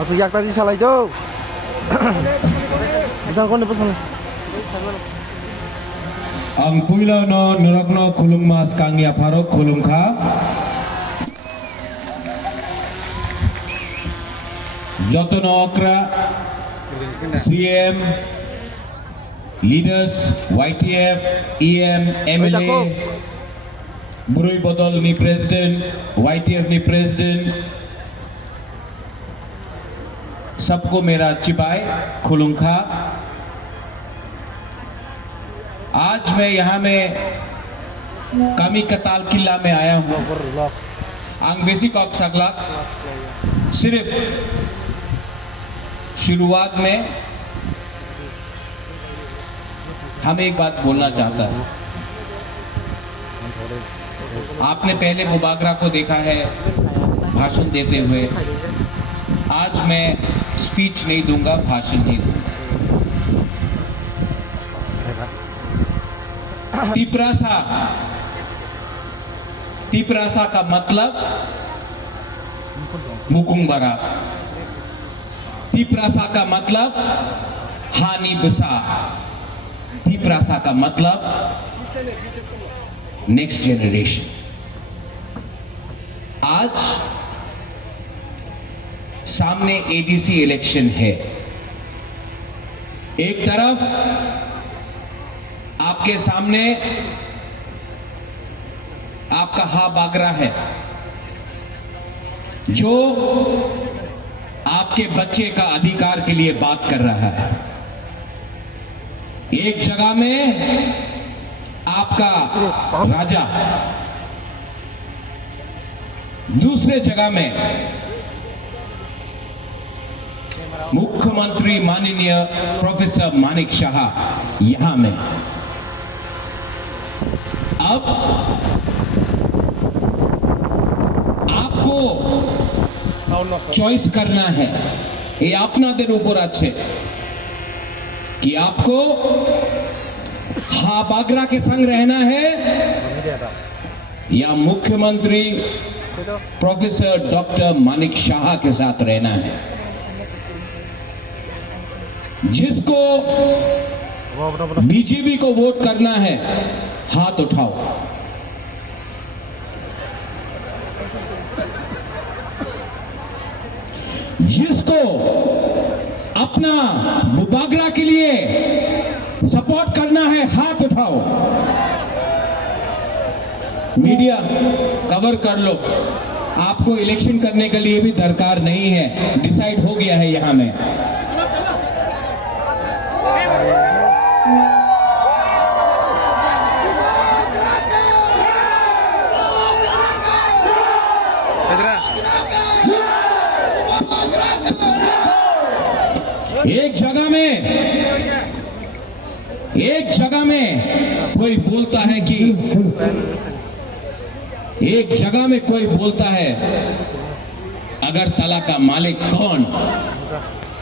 Asal yak tadi salah itu. Asal kau ni pasal. Ang puila no nurakno khulung mas kangya pharok khulung kha joto no okra CM leaders YTF EM MLA Burui Bodol ni president YTF ni president सबको मेरा चिबाई खुलुंखा। आज मैं यहाँ में कामी कताल किला में आया हूँ। आंग बेसिक ऑक सगला सिर्फ शुरुआत में हमें एक बात बोलना चाहता है। आपने पहले मुबागरा को देखा है भाषण देते हुए। आज मैं स्पीच नहीं दूंगा, भाषण नहीं दूंगा। तिपरासा का मतलब मुकुंग बरा। तिपरासा का मतलब हानि बसा। तिपरासा का मतलब नेक्स्ट जनरेशन। आज सामने एडीसी इलेक्शन है। एक तरफ आपके सामने आपका हा बागरा है जो आपके बच्चे का अधिकार के लिए बात कर रहा है। एक जगह में आपका राजा, दूसरे जगह में मुख्यमंत्री माननीय प्रोफेसर मानिक शाह यहां में। अब आपको चॉइस करना है, ये আপনাদের উপর আছে कि आपको हा बागरा के संग रहना है या मुख्यमंत्री प्रोफेसर डॉक्टर मानिक शाह के साथ रहना है। जिसको बीजेपी को वोट करना है हाथ उठाओ। जिसको अपना मुबागरा के लिए सपोर्ट करना है हाथ उठाओ। मीडिया कवर कर लो। आपको इलेक्शन करने के लिए भी दरकार नहीं है, डिसाइड हो गया है यहां में। एक जगह में कोई बोलता है कि एक जगह में कोई बोलता है अगरतला का मालिक कौन,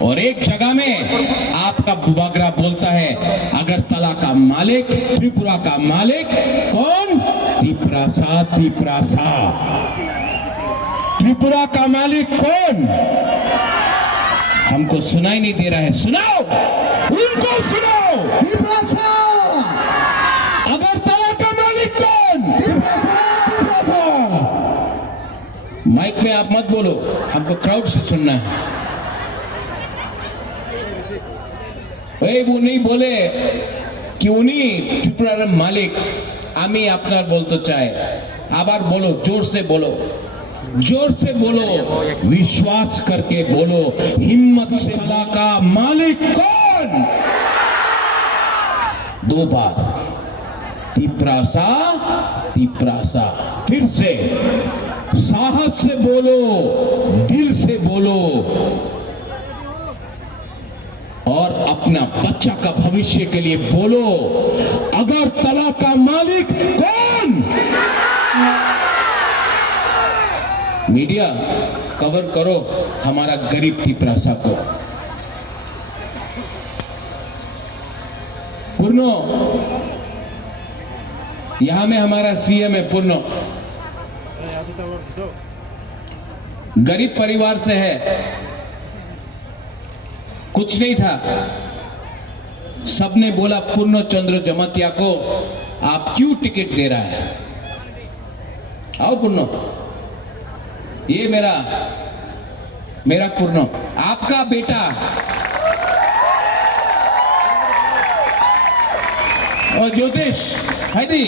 और एक जगह में आपका बुबागरा बोलता है अगरतला का मालिक, त्रिपुरा का मालिक कौन? तिपरासा। तिपरासा त्रिपुरा का मालिक कौन? हमको सुनाई नहीं दे रहा है, सुनाओ, उनको सुनाओ। तिपरासा। अगरतला का मालिक कौन? तिपरासा। तिपरासा। माइक में आप मत बोलो, हमको क्राउड से सुनना है। वो नहीं बोले कि उन्हीं त्रिपुरार मालिक आमी आपनार बोलते चाहे। आबार बोलो, जोर से बोलो, जोर से बोलो, विश्वास करके बोलो, हिम्मत से। तला का मालिक कौन? दो बार तिपरासा। तिपरासा। फिर से साहस से बोलो, दिल से बोलो, और अपना बच्चा का भविष्य के लिए बोलो। अगरतला का मालिक कौन? मीडिया कवर करो हमारा गरीब तिपरासा को। पूर्णो यहां में हमारा सीएम है। पूर्णो गरीब परिवार से है, कुछ नहीं था। सबने बोला पूर्ण चंद्र जमतिया को आप क्यों टिकट दे रहा है? आओ पूर्ण, ये मेरा पूर्ण, आपका बेटा और ज्योतिष हैदी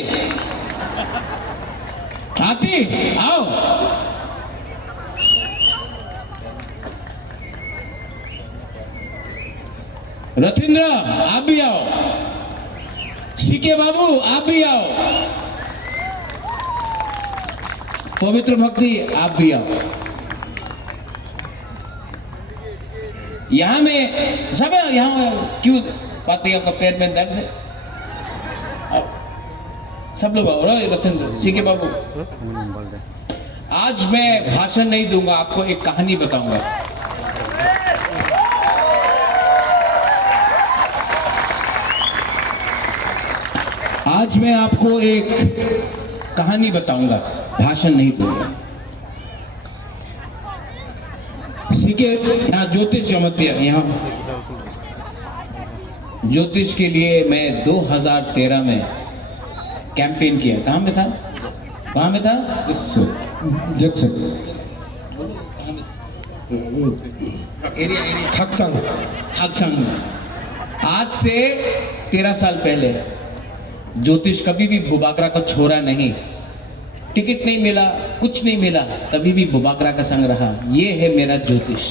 आती, आओ। रथिंद्र आप भी आओ, सीके बाबू आप भी आओ, पवित्र भक्ति आप भी आओ। यहां में सब यहां क्यों पाते आपका पैर में दर्द है? सब लोग आओ। रथिंद्र, सीके बाबू, आज मैं भाषण नहीं दूंगा, आपको एक कहानी बताऊंगा। आज मैं आपको एक कहानी बताऊंगा, भाषण नहीं दूंगा। सीके यहाँ ज्योतिष जमतिया, यहाँ ज्योतिष के लिए मैं 2013 में कैंपेन किया। कहाँ में था? कहाँ में था? हक्संग। आज से 13 साल पहले ज्योतिष कभी भी बुबागरा को छोड़ा नहीं। टिकट नहीं मिला, कुछ नहीं मिला, तभी भी बुबागरा का संग रहा। ये है मेरा ज्योतिष।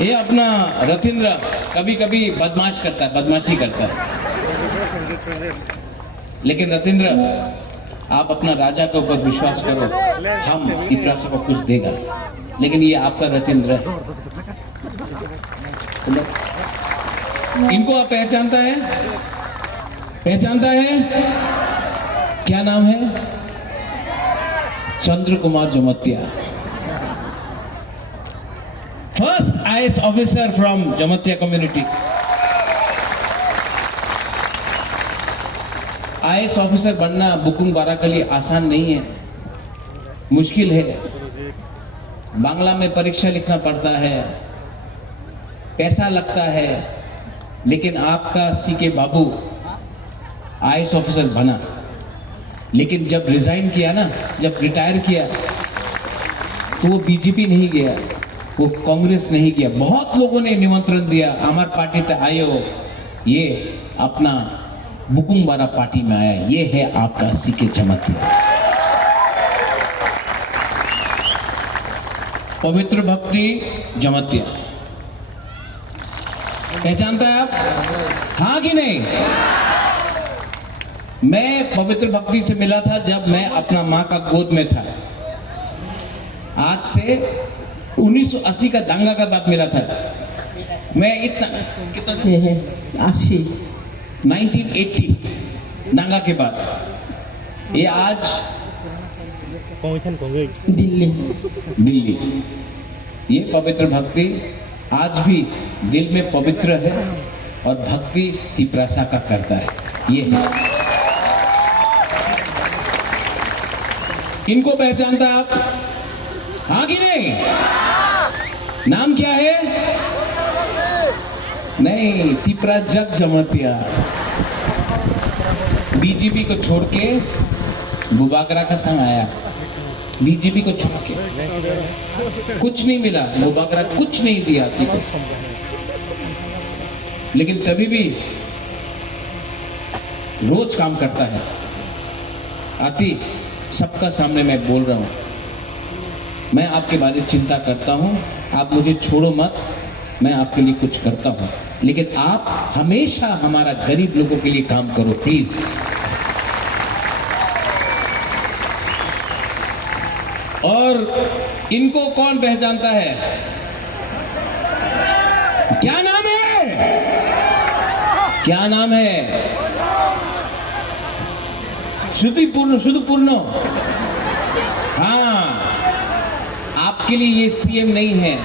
ये अपना रथिंद्र कभी कभी बदमाशी करता है। लेकिन रथिंद्र, आप अपना राजा के ऊपर विश्वास करो, हम इतना सबको कुछ देगा। लेकिन ये आपका रथिंद्र है। इनको आप पहचानता है? क्या नाम है? Chandra Kumar Jamatia, first IAS officer from Jamatia community. IAS officer बनना बुकुंग बारा के लिए आसान नहीं है, मुश्किल है। बांग्ला में परीक्षा लिखना पड़ता है, पैसा लगता है। लेकिन आपका सीके बाबू IAS ऑफिसर बना। लेकिन जब रिजाइन किया ना, जब रिटायर किया, तो वो बीजेपी नहीं गया, वो कांग्रेस नहीं गया। बहुत लोगों ने निमंत्रण दिया, हमारे पार्टी पे आए हो। ये अपना बुकुंग बारा पार्टी में आया। ये है आपका सीके जमतिया। पवित्र भक्ति जमतिया, पहचानता है आप? हाँ कि नहीं? मैं पवित्र भक्ति से मिला था जब मैं अपना माँ का गोद में था। आज से 1980 का दंगा का बाद मिला था। मैं इतना कितना 80 1980 दंगा के बाद। ये आज दिल्ली। ये पवित्र भक्ति आज भी दिल में पवित्र है और भक्ति तिप्रासा का करता है। ये है। इनको पहचानता आप? हाँ कि नहीं? नाम क्या है? नहीं, तिप्रा जग जमतिया। बीजेपी को छोड़ के बुबागरा का संग आया। बीजेपी को छोड़ के कुछ नहीं मिला, बुबागरा कुछ नहीं दिया को। लेकिन तभी भी रोज काम करता है। आती, सबका सामने मैं बोल रहा हूं, मैं आपके बारे में चिंता करता हूं। आप मुझे छोड़ो मत, मैं आपके लिए कुछ करता हूं। लेकिन आप हमेशा हमारा गरीब लोगों के लिए काम करो प्लीज। और इनको कौन पहचानता है? क्या नाम है? क्या नाम है? शुद्धपूर्ण। हाँ, आपके लिए ये सीएम नहीं है,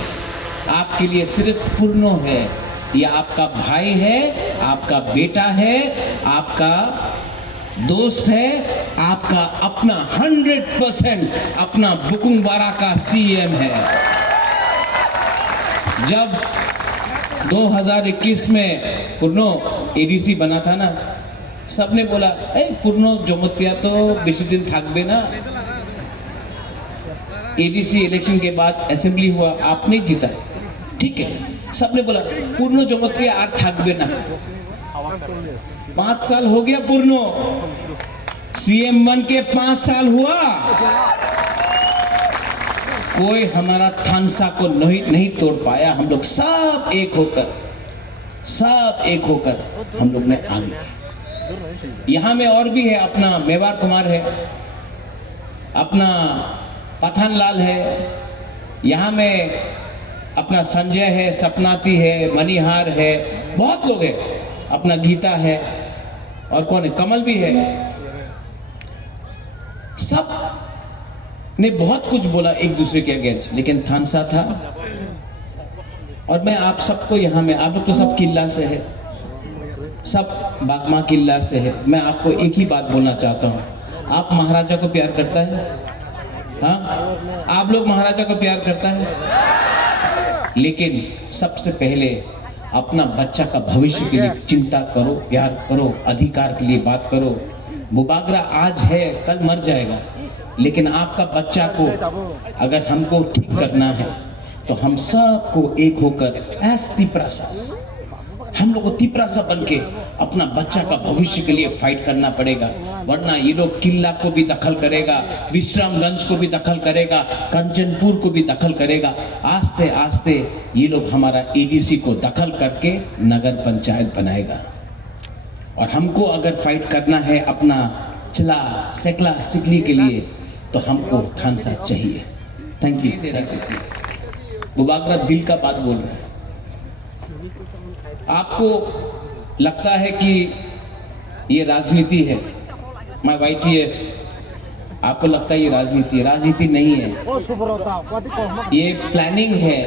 आपके लिए सिर्फ पूर्णो है। ये आपका भाई है, आपका बेटा है, आपका दोस्त है, आपका अपना 100% अपना बुकुंग बारा का सीएम है। जब 2021 में पूर्णो एडीसी बना था ना, सबने बोला पूर्णो जमतिया तो बेशी दिन থাকবে ना। एडीसी इलेक्शन के बाद असेंबली हुआ, आपने जीता, ठीक है, सबने बोला पूर्णो जमतिया আর থাকবে ना। 5 साल हो गया पूर्णो, सीएम बन के 5 साल हुआ, कोई हमारा थानसा को नहीं तोड़ पाया। हम लोग सब एक होकर हम लोग ने आगे। यहाँ में और भी है, अपना मेवार कुमार है, अपना पठान लाल है, यहाँ में अपना संजय है, सपनाती है, मणिहार है, बहुत लोग हैं, अपना गीता है, और कौन है, कमल भी है। सब ने बहुत कुछ बोला एक दूसरे के अगेंस्ट, लेकिन थानसा था। और मैं आप सबको यहाँ में, आप लोग तो सब किला से है, सब बागमा किला से है, मैं आपको एक ही बात बोलना चाहता हूँ, आप महाराजा को प्यार करता है? हाँ, आप लोग महाराजा को प्यार करता है? लेकिन सबसे पहले अपना बच्चा का भविष्य के लिए चिंता करो, प्यार करो, अधिकार के लिए बात करो। बुबागरा आज है, कल मर जाएगा, लेकिन आपका बच्चा को अगर हमको ठीक करना है तो हम सबको एक होकर हम लोग को तिपरासा बन के अपना बच्चा का भविष्य के लिए फाइट करना पड़ेगा। वरना ये लोग किला को भी दखल करेगा, विश्रामगंज को भी दखल करेगा, कंचनपुर को भी दखल करेगा। आस्ते आस्ते ये लोग हमारा एडीसी को दखल करके नगर पंचायत बनाएगा। और हमको अगर फाइट करना है अपना चला सेकला सिकली के लिए, तो हमको थानसा चाहिए। Thank you. बुबागरा दिल का बात बोल रहा है। आपको लगता है कि ये राजनीति है, मैं YTF, आपको लगता है ये राजनीति है? राजनीति नहीं है, ये प्लानिंग है।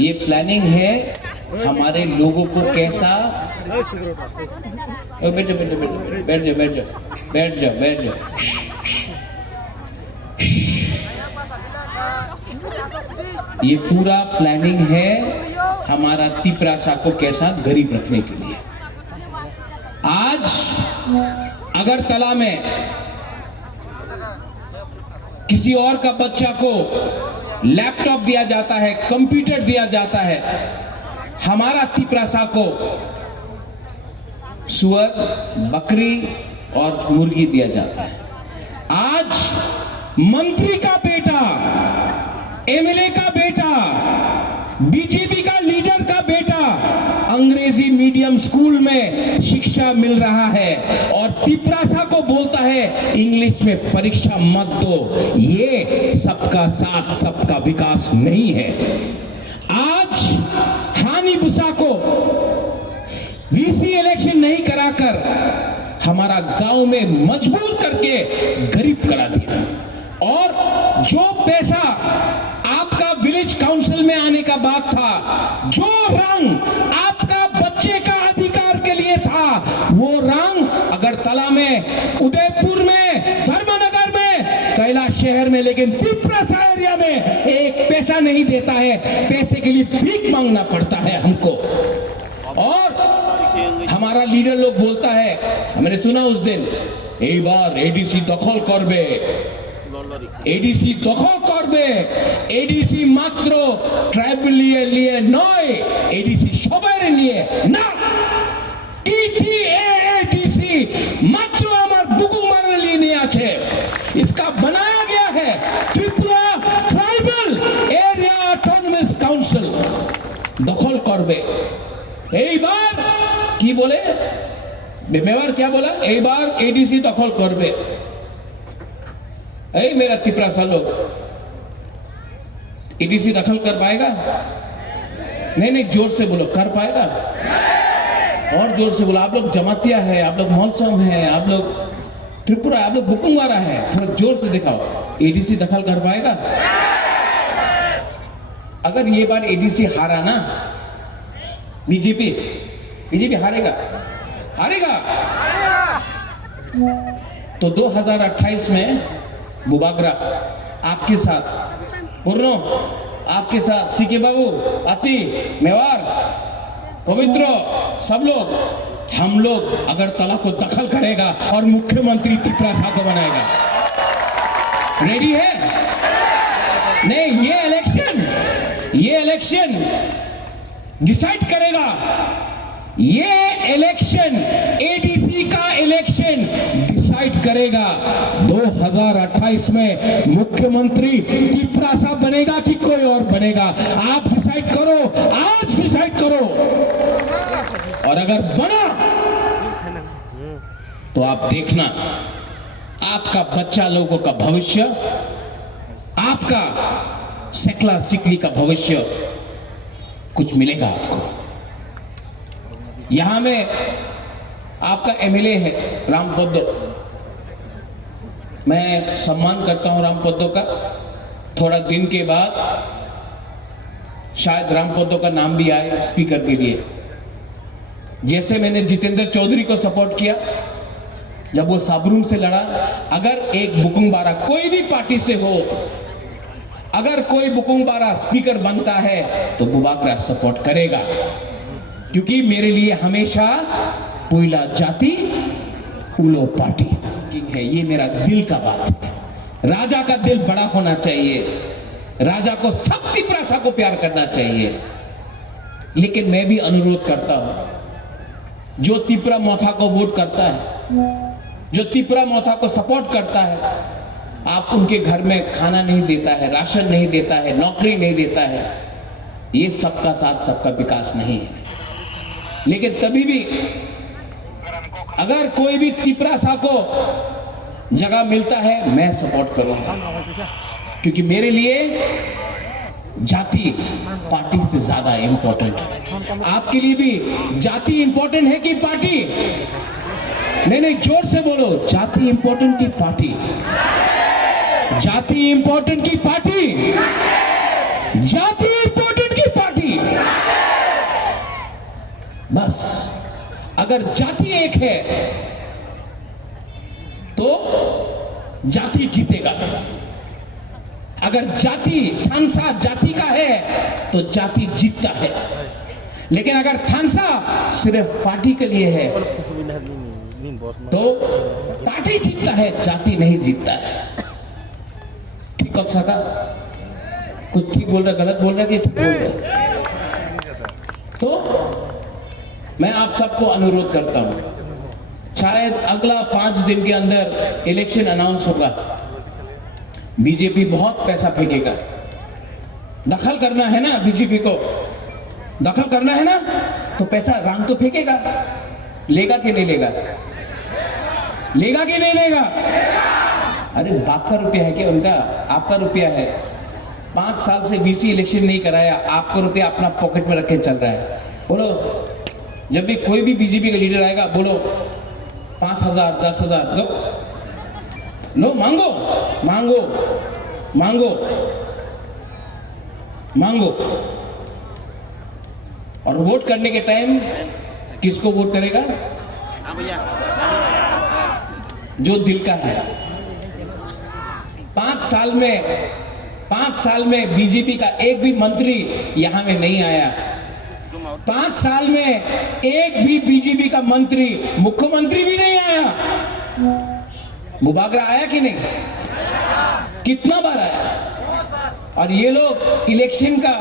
ये प्लानिंग है हमारे लोगों को कैसा, बैठ जाओ बैठ जाओ बैठ जाओ बैठ जाओ बैठ जाओ बैठ जाओ। ये पूरा प्लानिंग है हमारा तिपरासा को कैसा गरीब रखने के लिए। आज अगरतला में किसी और का बच्चा को लैपटॉप दिया जाता है, कंप्यूटर दिया जाता है, हमारा तिपरासा को सुअर, बकरी और मुर्गी दिया जाता है। आज मंत्री का बेटा, एमएलए का बेटा, बीजेपी का लीडर का बेटा अंग्रेजी मीडियम स्कूल में शिक्षा मिल रहा है और तिपरासा को बोलता है इंग्लिश में परीक्षा मत दो। ये सबका साथ सबका विकास नहीं है। आज हानि बुसा को वीसी इलेक्शन नहीं कराकर हमारा गांव में मजबूर करके गरीब करा दिया। और जो पैसा आपका विलेज काउंसिल में आने का बात था, जो रंग आपका बच्चे का अधिकार के लिए था, वो रंग अगरतला में, उदयपुर में, धर्मनगर में, कैलाश शहर में, लेकिन तिपरासा एरिया में एक पैसा नहीं देता है। पैसे के लिए भीख मांगना पड़ता है हमको। और हमारा लीडर लोग बोलता है, मैंने सुना उस दिन, एक बार एडीसी दखल करबे, एडीसी दखल करबे, एडीसी मात्र ट्राइबल लिए नय, एडीसी সবার लिए ना, टीटीएडीसी मात्र हमार बुकुमार लिए नहीं আছে। इसका बनाया गया है Tripura tribal area autonomous council दखल करबे। এই বার কি বলে, মেয়র क्या बोला, এই বার एडीसी दखल करबे। ऐ मेरा तिपरासा लोग, एडीसी दखल कर पाएगा? नहीं नहीं, जोर से बोलो, कर पाएगा? और जोर से बोलो। आप लोग जमातिया है, आप लोग मौसम है, आप लोग त्रिपुरा, आप लोग बुकुंगवारा है, थोड़ा जोर से दिखाओ। एडीसी दखल कर पाएगा? अगर ये बार एडीसी हारा ना, बीजेपी हारेगा, तो 2028 में बुबागरा आपके साथ, पूर्णो आपके साथ सीके बाबू, अति, मेवार, पवित्र, सब लोग, हम लोग अगरतला को दखल करेगा और मुख्यमंत्री त्रिपुरा को बनाएगा। रेडी है? नहीं, ये इलेक्शन डिसाइड करेगा। ये इलेक्शन एडीसी का इलेक्शन डिसाइड करेगा 2028 में मुख्यमंत्री त्रिपुरा बनेगा कि कोई और बनेगा। आप डिसाइड करो, आज डिसाइड करो। और अगर बना तो आप देखना, आपका बच्चा लोगों का भविष्य, आपका सेकला सिकली का भविष्य कुछ मिलेगा आपको। यहां में आपका एमएलए है रामपदो, मैं सम्मान करता हूं रामपदो का। थोड़ा दिन के बाद शायद रामपदो का नाम भी आए स्पीकर के लिए। जैसे मैंने जितेंद्र चौधरी को सपोर्ट किया जब वो साबरूम से लड़ा। अगर एक बुकुंगबारा कोई भी पार्टी से हो, अगर कोई बुकुंगबारा स्पीकर बनता है तो बुबागरा सपोर्ट करेगा, क्योंकि मेरे लिए हमेशा पुइला जाति उलो पार्टी है। ये मेरा दिल का बात है। राजा का दिल बड़ा होना चाहिए, राजा को सब त्रिपुरा को प्यार करना चाहिए। लेकिन मैं भी अनुरोध करता हूं, जो त्रिपुरा मोथा को वोट करता है, जो त्रिपुरा मोथा को सपोर्ट करता है, आप उनके घर में खाना नहीं देता है, राशन नहीं देता है, नौकरी नहीं देता है, ये सबका साथ सबका विकास नहीं है। लेकिन तभी भी अगर कोई भी त्रिपुरा को जगह मिलता है, मैं सपोर्ट करूंगा, क्योंकि मेरे लिए जाति पार्टी से ज्यादा इंपॉर्टेंट है। आपके लिए भी जाति इंपॉर्टेंट है कि पार्टी? नहीं, जोर से बोलो, जाति इंपॉर्टेंट की पार्टी? जाति इंपॉर्टेंट की पार्टी? जाति इंपॉर्टेंट की पार्टी? बस अगर जाति एक है तो जाति जीतेगा। अगर जाति थानसा जाति का है तो जाति जीतता है। लेकिन अगर थानसा सिर्फ पार्टी के लिए है तो पार्टी जीतता है, जाति नहीं जीतता है। ठीक कब सका? कुछ ठीक बोल रहा, गलत बोल रहा कि ठीक बोल रहा? तो मैं आप सबको अनुरोध करता हूं, शायद अगला 5 दिन के अंदर इलेक्शन अनाउंस होगा। बीजेपी बहुत पैसा फेंकेगा। दखल करना है ना, बीजेपी को दखल करना है ना, तो पैसा राम तो फेंकेगा। लेगा कि नहीं लेगा? लेगा कि नहीं लेगा? अरे बाप का रुपया है क्या उनका? आपका रुपया है। 5 साल से बीसी इलेक्शन नहीं कराया, आपका रुपया अपना पॉकेट में रखे चल रहा है। बोलो, जब भी कोई भी बीजेपी का लीडर आएगा, बोलो 5,000 10,000 लो, मांगो मांगो मांगो मांगो। और वोट करने के टाइम किसको वोट करेगा? जो दिल का है। 5 साल में बीजेपी का एक भी मंत्री यहां में नहीं आया। 5 साल में एक भी बीजेपी का मंत्री, मुख्यमंत्री भी नहीं आया। बुबागरा आया कि नहीं? कितना बार आया? और ये लोग इलेक्शन का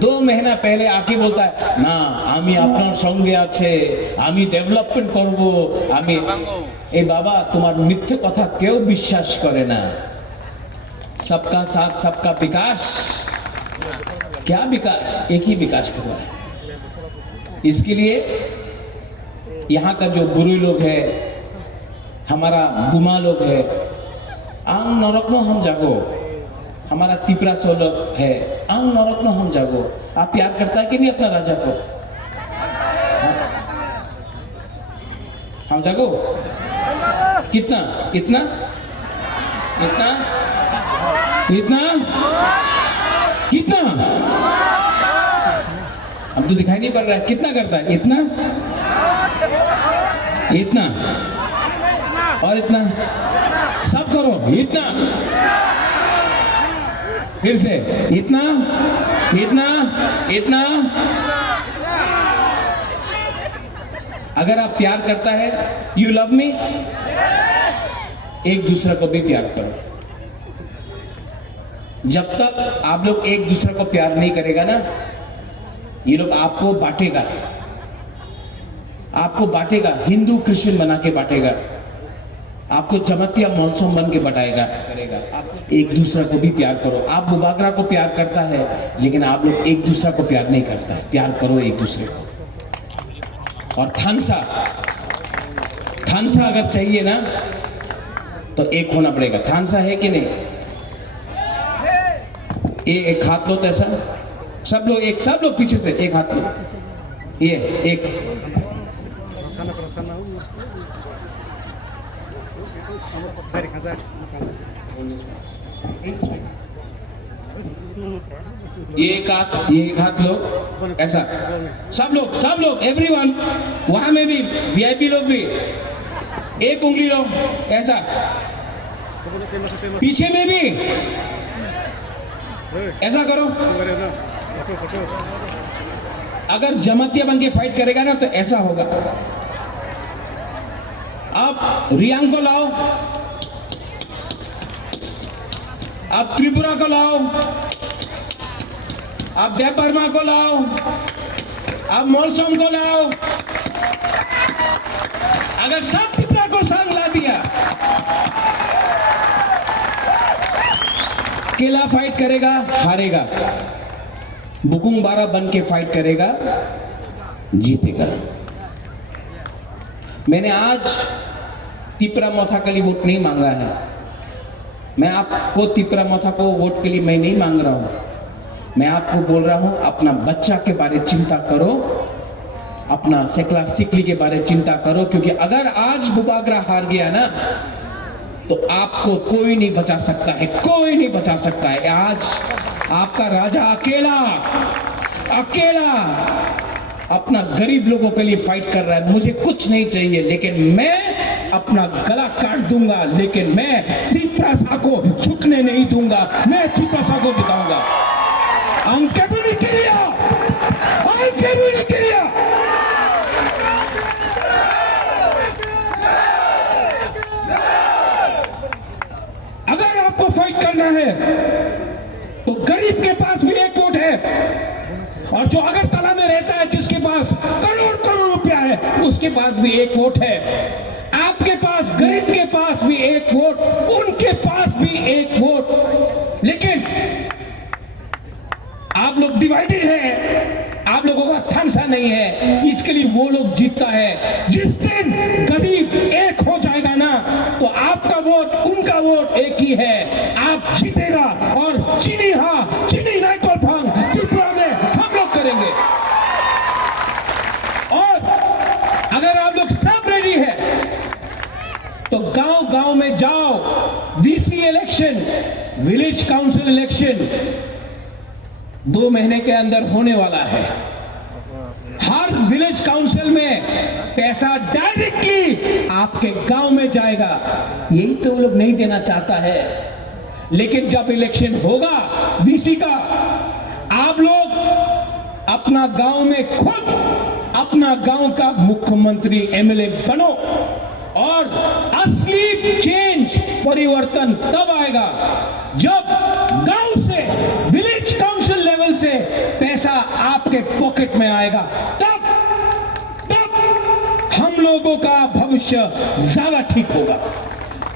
2 महीना पहले आके बोलता है ना, आमी आपनार संगे आछे, आमी डेवलपमेंट करबो, आमी। ए बाबा, तुम्हार मिथ्ये कथा केउ विश्वास करे ना। सबका साथ सबका विकास, क्या विकास? एक ही विकास हुआ है। इसके लिए यहाँ का जो बुरे लोग है, हमारा बुमा लोग है, आंग नरक न हम जागो। हमारा त्रिपुरा से लोग है, आंग नरक न हम जागो। आप प्यार करता है कि नहीं अपना राजा को? हम जागो कितना कितना कितना कितना कितना? अब तो दिखाई नहीं पड़ रहा है। कितना करता है? इतना, इतना और इतना। सब करो इतना। फिर से इतना इतना इतना। अगर आप प्यार करता है, यू लव मी, एक दूसरे को भी प्यार करो। जब तक आप लोग एक दूसरे को प्यार नहीं करेगा ना, ये लोग आपको बांटेगा, आपको बांटेगा, हिंदू क्रिश्चियन बना के बांटेगा, आपको जमातिया मौसम बन के बटाएगा करेगा। आप एक दूसरे को भी प्यार करो। आप बुबागरा को प्यार करता है, लेकिन आप लोग एक दूसरे को प्यार नहीं करता है। प्यार करो एक दूसरे को। और थानसा अगर चाहिए ना तो एक होना पड़ेगा। थानसा है कि नहीं? एक हाथ लो तो ऐसा, सब लोग पीछे से एक हाथ लो, ये एक। ये एक हाथ लो ऐसा, सब लोग एवरीवन, वहां में भी वीआईपी लोग भी एक उंगली लो ऐसा, पीछे में भी ऐसा करो। अगर जमातिया बन के फाइट करेगा ना तो ऐसा होगा। आप रियांग को लाओ, आप त्रिपुरा को लाओ, आप देवबर्मा को लाओ, आप मोलसोम को लाओ। अगर सब त्रिपुरा को संग ला दिया, अकेला फाइट करेगा, हारेगा। बुकुंग बारा बन के फाइट करेगा, जीतेगा। मैंने आज तिपरा मोथा के लिए वोट नहीं मांगा है। मैं आपको तिपरा मोथा को वोट के लिए मैं नहीं मांग रहा हूं। मैं आपको बोल रहा हूं, अपना बच्चा के बारे चिंता करो, अपना सेकला सिकली के बारे चिंता करो। क्योंकि अगर आज बुबागरा हार गया ना तो आपको कोई नहीं बचा सकता है, कोई नहीं बचा सकता है। आज आपका राजा अकेला अपना गरीब लोगों के लिए फाइट कर रहा है। मुझे कुछ नहीं चाहिए, लेकिन मैं अपना गला काट दूंगा, लेकिन मैं तिपरा को झुकने नहीं दूंगा। मैं तिपरा को जिताऊंगा। अगर आपको फाइट करना है तो गरीब के पास भी एक वोट है, और जो अगरतला में रहता है जिसके पास करोड़ रुपया है उसके पास भी एक वोट है। आपके पास, गरीब के पास भी एक वोट, उनके पास भी एक वोट। लेकिन आप लोग डिवाइडेड है, आप लोगों का थानसा नहीं है, इसके लिए वो लोग जीतता है। जिस दिन गरीब एक हो जाएगा ना तो आपका वोट, उनका वोट एक ही है, आप जीतेगा। और चीनी नहीं को भांग त्रिपुरा में हम लोग करेंगे। और अगर आप लोग सब रेडी है तो गांव में जाओ। VC election, village council election 2 महीने के अंदर होने वाला है। हर विलेज काउंसिल में पैसा डायरेक्टली आपके गांव में जाएगा। यही तो वो लोग नहीं देना चाहता है। लेकिन जब इलेक्शन होगा वीसी का, आप लोग अपना गांव में खुद अपना गांव का मुख्यमंत्री एमएलए बनो। और असली चेंज, परिवर्तन तब आएगा जब गांव से, विलेज काउंसिल लेवल से पैसा आपके पॉकेट में आएगा। तब हम लोगों का भविष्य ज्यादा ठीक होगा।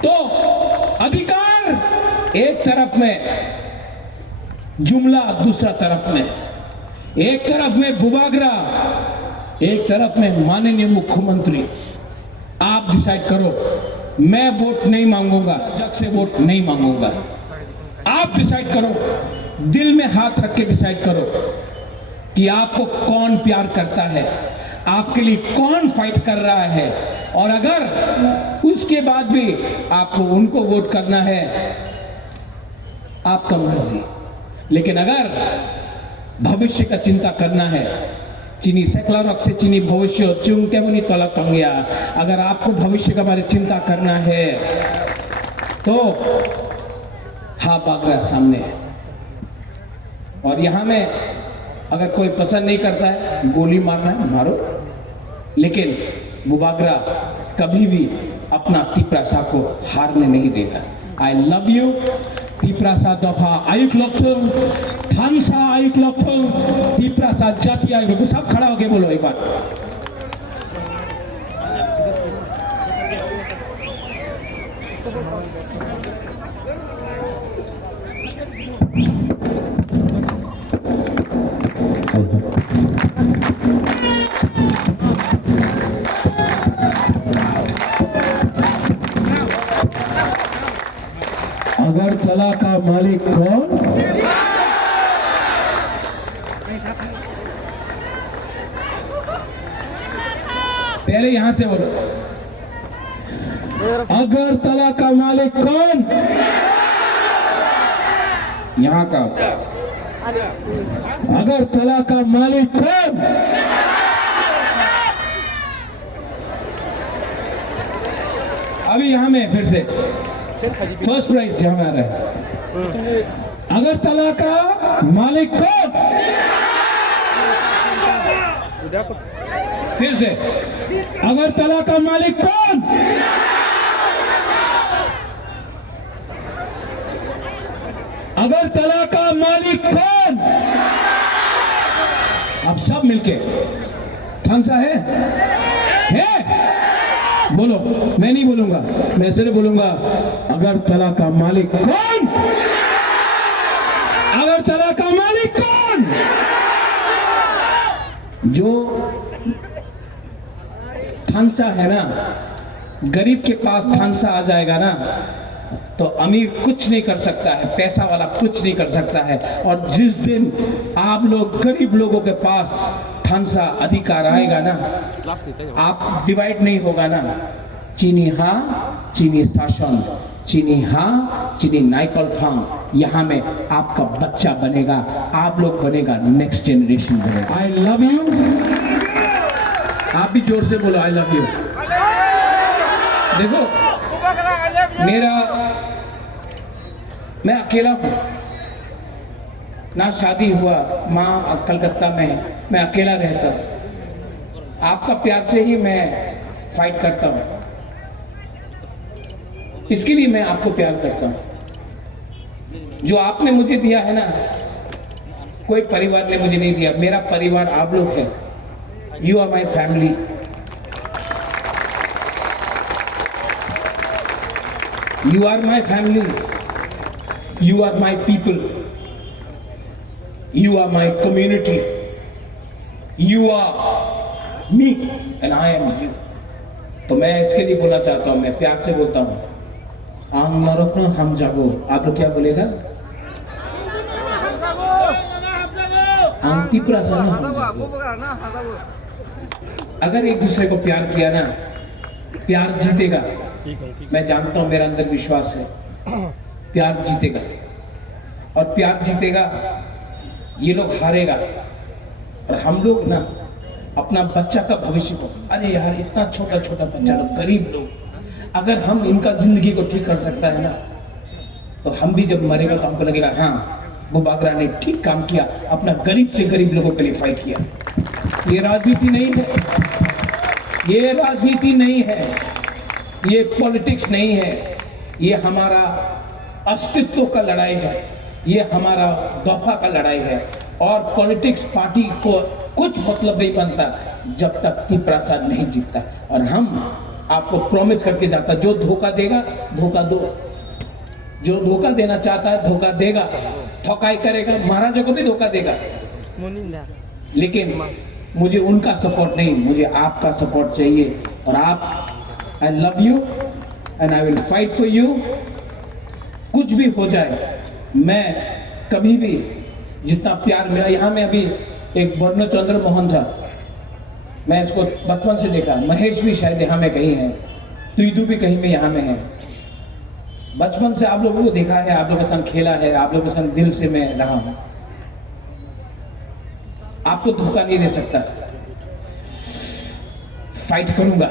तो अधिकार एक तरफ में, जुमला दूसरा तरफ में, एक तरफ में बुबागरा, एक तरफ में माननीय मुख्यमंत्री। आप डिसाइड करो। मैं वोट नहीं मांगूंगा, जग से वोट नहीं मांगूंगा। आप डिसाइड करो, दिल में हाथ रख के डिसाइड करो कि आपको कौन प्यार करता है, आपके लिए कौन फाइट कर रहा है। और अगर उसके बाद भी आपको उनको वोट करना है, आपका मर्जी। लेकिन अगर भविष्य का चिंता करना है, चीनी सेकलारक से चीनी भविष्य चुंग के मुनी तला कंगिया, अगर आपको भविष्य के बारे चिंता करना है तो हाँ बागरा सामने और यहाँ में अगर कोई पसंद नहीं करता है गोली मारना है मारो, लेकिन बुबागरा कभी भी अपना टिप्रासा को हारने नहीं देगा। आई लव यू टिप्रासा दफा आयुक लक्ष्म थानसा आयुक लक्ष्म टिप्रासा जाति आयुक। सब खड़ा होके बोलो एक बार। अगरतला का मालिक कौन? पहले यहां से बोलो, अगरतला का मालिक कौन? यहां का अगरतला का मालिक कौन? अभी यहां में फिर से फर्स्ट प्राइज यहां में आ रहा है। अगरतला का मालिक कौन? फिर से अगरतला का मालिक कौन? अगरतला का मालिक कौन? आप सब मिलके थानसा है? बोलो, मैं नहीं बोलूंगा, मैं सिर्फ बोलूंगा अगरतला का मालिक कौन? अगरतला का मालिक कौन? जो थानसा है ना, गरीब के पास थानसा आ जाएगा ना तो अमीर कुछ नहीं कर सकता है, पैसा वाला कुछ नहीं कर सकता है। और जिस दिन आप लोग गरीब लोगों के पास थानसा अधिकार आएगा ना, आप डिवाइड नहीं होगा ना, चीनी हाँ चीनी शासन, चीनी हाँ चीनी नाइकल फांग, यहाँ में आपका बच्चा बनेगा, आप लोग बनेगा, नेक्स्ट जनरेशन बनेगा। I love you. आप भी जोर से बोलो आई लव यू। देखो मैं अकेला हूं ना, शादी हुआ, माँ कलकत्ता में है, मैं अकेला रहता हूं। आपका प्यार से ही मैं फाइट करता हूं, इसके लिए मैं आपको प्यार करता हूं। जो आपने मुझे दिया है ना, कोई परिवार ने मुझे नहीं दिया, मेरा परिवार आप लोग है। You are my family. You are my family. You are my people. You are my community. You are me and I am you. तो मैं इसके लिए बोलना चाहता हूँ, मैं प्यार से बोलता हूँ, आम नरक हम जागो। आप लोग क्या बोलेगा? आंटी प्रासन। अगर एक दूसरे को प्यार किया ना, प्यार जीतेगा। मैं जानता हूं, मेरा अंदर विश्वास है, प्यार जीतेगा। और प्यार जीतेगा, ये लोग हारेगा। और हम लोग ना अपना बच्चा का भविष्य को, अरे यार इतना छोटा छोटा बच्चा लोग, गरीब लोग, अगर हम इनका जिंदगी को ठीक कर सकता है ना, तो हम भी जब मरेगा तो हमको लगेगा हाँ बुबागरा ने ठीक काम किया, अपना गरीब से गरीब लोगों के लिए फाइट किया। ये राजनीति नहीं है, ये राजनीति नहीं है, ये पॉलिटिक्स नहीं है, ये हमारा अस्तित्व का लड़ाई है, ये हमारा दफा का लड़ाई है। और पॉलिटिक्स पार्टी को कुछ मतलब नहीं बनता जब तक कि प्रसाद नहीं जीतता। और हम आपको प्रॉमिस करके जाता, जो धोखा देगा धोखा दो, जो धोखा देना चाहता है धोखा देगा, ठकाई करेगा, महाराजा को भी धोखा देगा। लेकिन मुझे उनका सपोर्ट नहीं, मुझे आपका सपोर्ट चाहिए। और आप, I love you and I will fight for you। कुछ भी हो जाए, मैं कभी भी, जितना प्यार मेरा यहाँ में, अभी एक बर्नो चंद्र मोहन था, मैं इसको बचपन से देखा, महेश भी शायद यहाँ में कहीं है, तुइदू भी कहीं में यहाँ में है। बचपन से आप लोगों को देखा है, आप लोगों के संग खेला है, आप लोगों के संग दिल से मैं रहा हूँ। आपको धोखा नहीं दे सकता। फाइट करूंगा,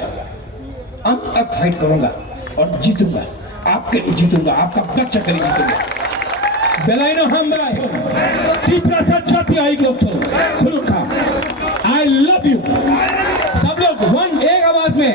अंत तक फाइट करूंगा और जीतूंगा, आपके लिए जीतूंगा, आपका बच्चा के लिए जीतूंगा। बेलाइनो हमरा त्रिपुरा सच्चाती आई लोग तो खुल खा आई लव यू सब लोग वन एक आवाज में